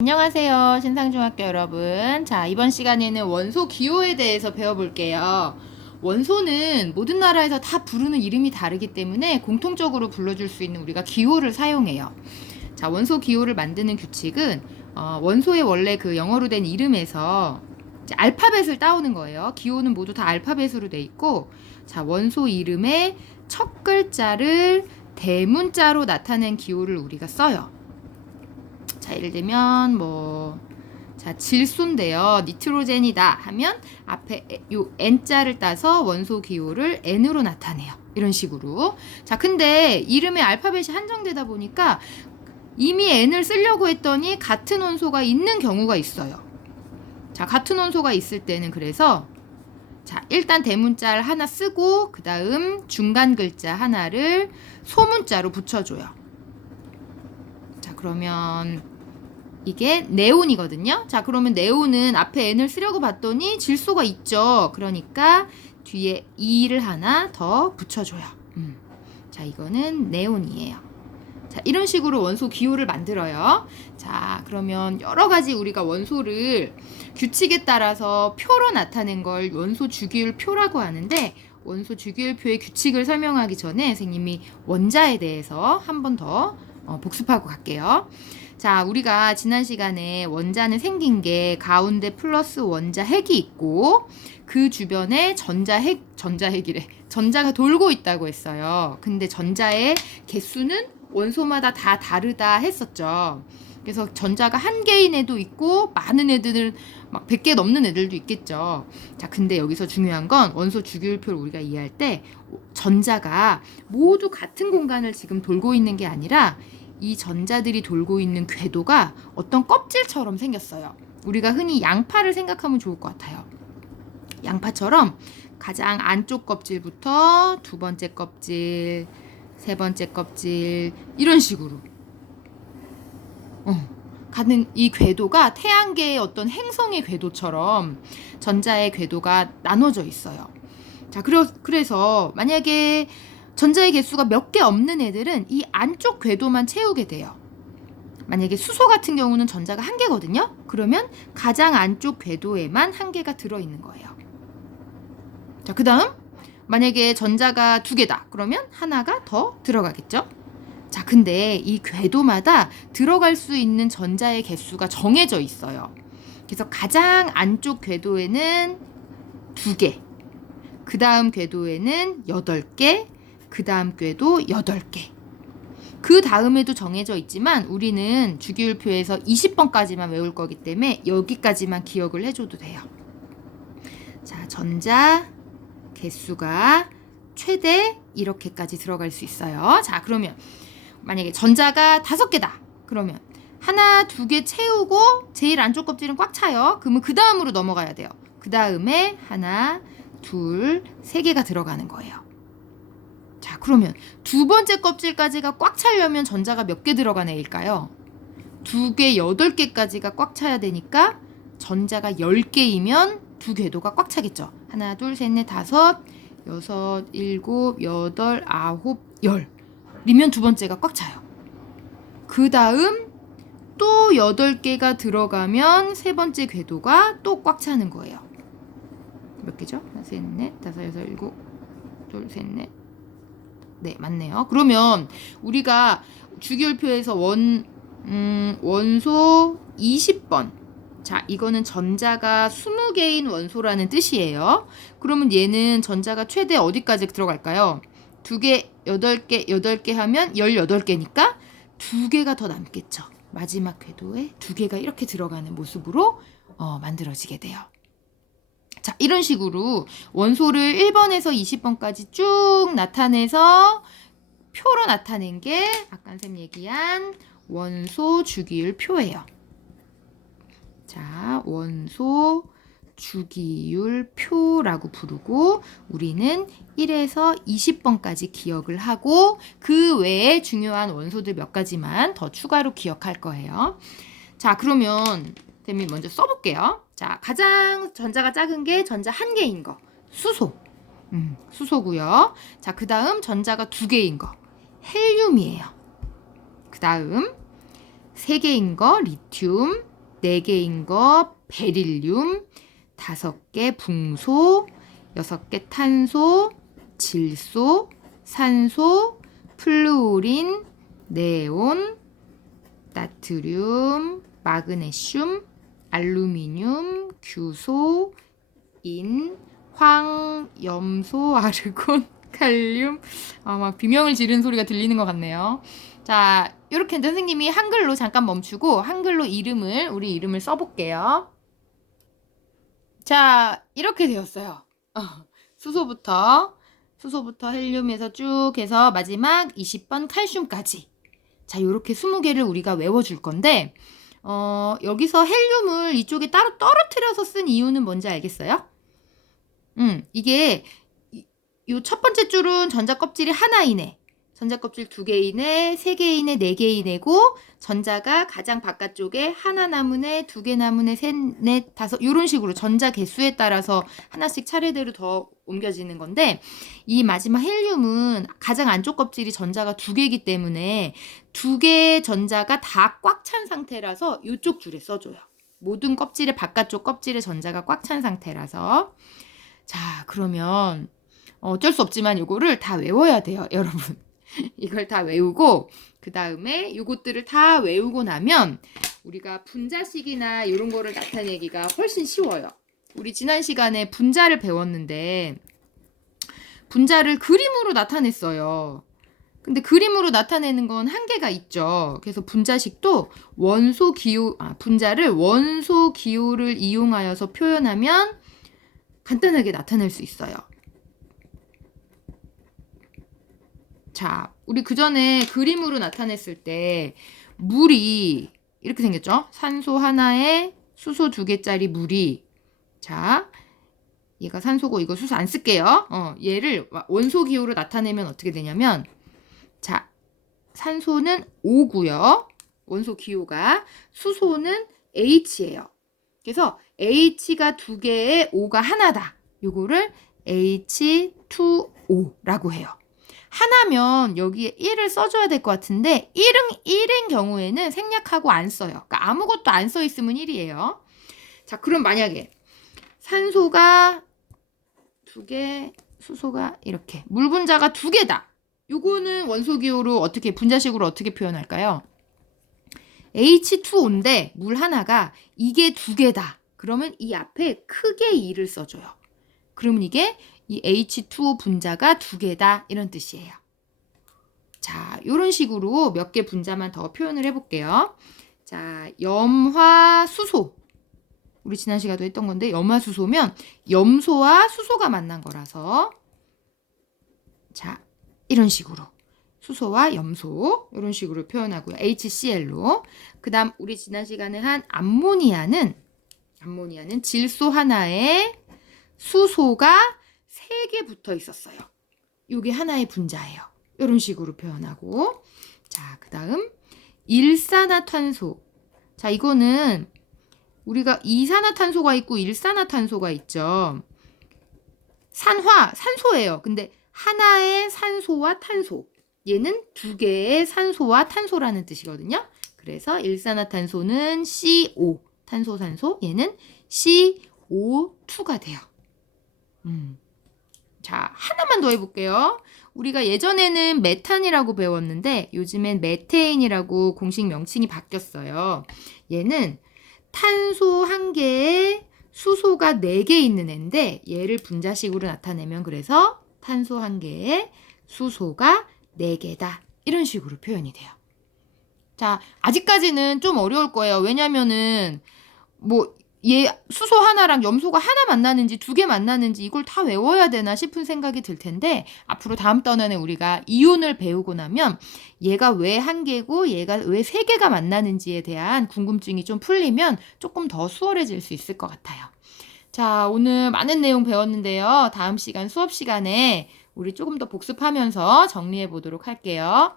안녕하세요, 신상중학교 여러분. 자, 이번 시간에는 원소 기호에 대해서 배워볼게요. 원소는 모든 나라에서 다 부르는 이름이 다르기 때문에 공통적으로 불러줄 수 있는 우리가 기호를 사용해요. 자, 원소 기호를 만드는 규칙은 원소의 원래 그 영어로 된 이름에서 이제 알파벳을 따오는 거예요. 기호는 모두 다 알파벳으로 돼 있고, 자, 원소 이름의 첫 글자를 대문자로 나타낸 기호를 우리가 써요. 자, 예를 들면 자, 질소인데요. 니트로젠이다 하면 앞에 요 N자를 따서 원소 기호를 N으로 나타내요. 이런 식으로. 자, 근데 이름의 알파벳이 한정되다 보니까 이미 N을 쓰려고 했더니 같은 원소가 있는 경우가 있어요. 자, 같은 원소가 있을 때는 그래서 자, 일단 대문자를 하나 쓰고 그 다음 중간 글자 하나를 소문자로 붙여줘요. 자, 그러면 이게 네온이거든요. 자, 그러면 네온은 앞에 N을 쓰려고 봤더니 질소가 있죠. 그러니까 뒤에 E를 하나 더 붙여줘요. 자, 이거는 네온이에요. 자, 이런 식으로 원소 기호를 만들어요. 자, 그러면 여러 가지 우리가 원소를 규칙에 따라서 표로 나타낸 걸 원소 주기율표라고 하는데, 원소 주기율표의 규칙을 설명하기 전에 선생님이 원자에 대해서 한 번 더 복습하고 갈게요. 자, 우리가 지난 시간에 원자는 생긴 게 가운데 플러스 원자 핵이 있고 그 주변에 전자가 돌고 있다고 했어요. 근데 전자의 개수는 원소마다 다 다르다 했었죠. 그래서 전자가 한 개인 애도 있고 많은 애들은 막 100개 넘는 애들도 있겠죠. 자, 근데 여기서 중요한 건 원소 주기율표를 우리가 이해할 때 전자가 모두 같은 공간을 지금 돌고 있는 게 아니라 이 전자들이 돌고 있는 궤도가 어떤 껍질처럼 생겼어요. 우리가 흔히 양파를 생각하면 좋을 것 같아요. 양파처럼 가장 안쪽 껍질부터 두 번째 껍질, 세 번째 껍질 이런 식으로 가는 이 궤도가 태양계의 어떤 행성의 궤도처럼 전자의 궤도가 나눠져 있어요. 자, 그래서 만약에 전자의 개수가 몇 개 없는 애들은 이 안쪽 궤도만 채우게 돼요. 만약에 수소 같은 경우는 전자가 한 개거든요. 그러면 가장 안쪽 궤도에만 한 개가 들어있는 거예요. 자, 그 다음 만약에 전자가 두 개다. 그러면 하나가 더 들어가겠죠. 자, 근데 이 궤도마다 들어갈 수 있는 전자의 개수가 정해져 있어요. 그래서 가장 안쪽 궤도에는 2개, 그 다음 궤도에는 8개, 그 다음 궤도 8개. 그 다음에도 정해져 있지만 우리는 주기율표에서 20번까지만 외울 거기 때문에 여기까지만 기억을 해줘도 돼요. 자, 전자 개수가 최대 이렇게까지 들어갈 수 있어요. 자, 그러면 만약에 전자가 5개다. 그러면 하나, 2개 채우고 제일 안쪽 껍질은 꽉 차요. 그러면 그 다음으로 넘어가야 돼요. 그 다음에 하나, 둘, 3개가 들어가는 거예요. 자, 그러면 두 번째 껍질까지가 꽉 차려면 전자가 몇 개 들어간 애일까요? 2개, 8개까지가 꽉 차야 되니까 전자가 10개이면 두 궤도가 꽉 차겠죠. 하나, 둘, 셋, 넷, 다섯, 여섯, 일곱, 여덟, 아홉, 열. 이면 두 번째가 꽉 차요. 그 다음 또 8개가 들어가면 세 번째 궤도가 또 꽉 차는 거예요. 몇 개죠? 하나, 셋, 넷, 다섯, 여섯, 일곱, 둘, 셋, 넷. 네, 맞네요. 그러면 우리가 주기율표에서 원소 20번. 자, 이거는 전자가 20개인 원소라는 뜻이에요. 그러면 얘는 전자가 최대 어디까지 들어갈까요? 2개, 8개 하면 18개니까 2개가 더 남겠죠. 마지막 궤도에 2개가 이렇게 들어가는 모습으로 만들어지게 돼요. 자, 이런 식으로 원소를 1번에서 20번까지 쭉 나타내서 표로 나타낸 게 아까 선생님 얘기한 원소 주기율표예요. 자, 원소 주기율표라고 부르고 우리는 1에서 20번까지 기억을 하고 그 외에 중요한 원소들 몇 가지만 더 추가로 기억할 거예요. 자, 그러면 선생님 먼저 써볼게요. 자, 가장 전자가 작은 게 전자 1개인 거 수소. 수소고요. 자, 그 다음 전자가 2개인 거 헬륨이에요. 그 다음 3개인 거 리튬. 4개인 거 베릴륨, 5개 붕소, 6개 탄소, 질소, 산소, 플루오린, 네온, 나트륨, 마그네슘, 알루미늄, 규소, 인, 황, 염소, 아르곤, 칼륨. 막 비명을 지르는 소리가 들리는 것 같네요. 자, 이렇게 선생님이 한글로 잠깐 멈추고 한글로 우리 이름을 써볼게요. 자, 이렇게 되었어요. 수소부터 헬륨에서 쭉 해서 마지막 20번 칼슘까지. 자, 이렇게 20개를 우리가 외워줄 건데 여기서 헬륨을 이쪽에 따로 떨어뜨려서 쓴 이유는 뭔지 알겠어요? 이게 요 첫 번째 줄은 전자 껍질이 하나이네. 전자 껍질 2개이네, 3개이네, 4개이네고 전자가 가장 바깥쪽에 하나 남으네, 2개 남으네, 3, 4, 5 이런 식으로 전자 개수에 따라서 하나씩 차례대로 더 옮겨지는 건데 이 마지막 헬륨은 가장 안쪽 껍질이 전자가 2개이기 때문에 2개의 전자가 다 꽉 찬 상태라서 이쪽 줄에 써줘요. 모든 껍질의 바깥쪽 껍질의 전자가 꽉 찬 상태라서. 자, 그러면 어쩔 수 없지만 이거를 다 외워야 돼요, 여러분. 이걸 다 외우고 그 다음에 이것들을 다 외우고 나면 우리가 분자식이나 이런 거를 나타내기가 훨씬 쉬워요. 우리 지난 시간에 분자를 배웠는데 분자를 그림으로 나타냈어요. 근데 그림으로 나타내는 건 한계가 있죠. 그래서 분자식도 분자를 원소 기호를 이용하여서 표현하면 간단하게 나타낼 수 있어요. 자, 우리 그 전에 그림으로 나타냈을 때 물이 이렇게 생겼죠? 산소 하나에 수소 2개짜리 물이. 자, 얘가 산소고 이거 수소 안 쓸게요. 얘를 원소 기호로 나타내면 어떻게 되냐면 자, 산소는 O고요. 원소 기호가. 수소는 H예요. 그래서 H가 2개에 O가 하나다. 요거를 H2O라고 해요. 하나면 여기에 1을 써줘야 될 것 같은데 1인 경우에는 생략하고 안 써요. 그러니까 아무것도 안 써 있으면 1이에요. 자, 그럼 만약에 산소가 2개, 수소가 이렇게 물 분자가 2개다. 요거는 원소 기호로 분자식으로 어떻게 표현할까요? H2O인데 물 하나가 이게 2개다. 그러면 이 앞에 크게 2를 써줘요. 그러면 이게 이 H2O 분자가 2개다 이런 뜻이에요. 자, 이런 식으로 몇 개 분자만 더 표현을 해볼게요. 자, 염화수소. 우리 지난 시간에도 했던 건데 염화수소면 염소와 수소가 만난 거라서 자, 이런 식으로 수소와 염소 이런 식으로 표현하고요. HCl로. 그 다음 우리 지난 시간에 한 암모니아는 질소 하나에 수소가 3개 붙어 있었어요. 이게 하나의 분자예요. 이런 식으로 표현하고. 자, 그 다음 일산화탄소. 자, 이거는 우리가 이산화탄소가 있고 일산화탄소가 있죠. 산소예요. 근데 하나의 산소와 탄소. 얘는 2개의 산소와 탄소라는 뜻이거든요. 그래서 일산화탄소는 CO, 탄소. 얘는 CO2가 돼요. 자, 하나만 더 해볼게요. 우리가 예전에는 메탄이라고 배웠는데 요즘엔 메테인이라고 공식 명칭이 바뀌었어요. 얘는 탄소 1개에 수소가 4개 있는 애인데 얘를 분자식으로 나타내면 그래서 탄소 1개에 수소가 4개다. 이런 식으로 표현이 돼요. 자, 아직까지는 좀 어려울 거예요. 왜냐면은 수소 하나랑 염소가 하나 만나는지 2개 만나는지 이걸 다 외워야 되나 싶은 생각이 들 텐데 앞으로 다음 단원에 우리가 이온을 배우고 나면 얘가 왜 1개고 얘가 왜 3개가 만나는지에 대한 궁금증이 좀 풀리면 조금 더 수월해질 수 있을 것 같아요. 자, 오늘 많은 내용 배웠는데요. 다음 시간 수업 시간에 우리 조금 더 복습하면서 정리해 보도록 할게요.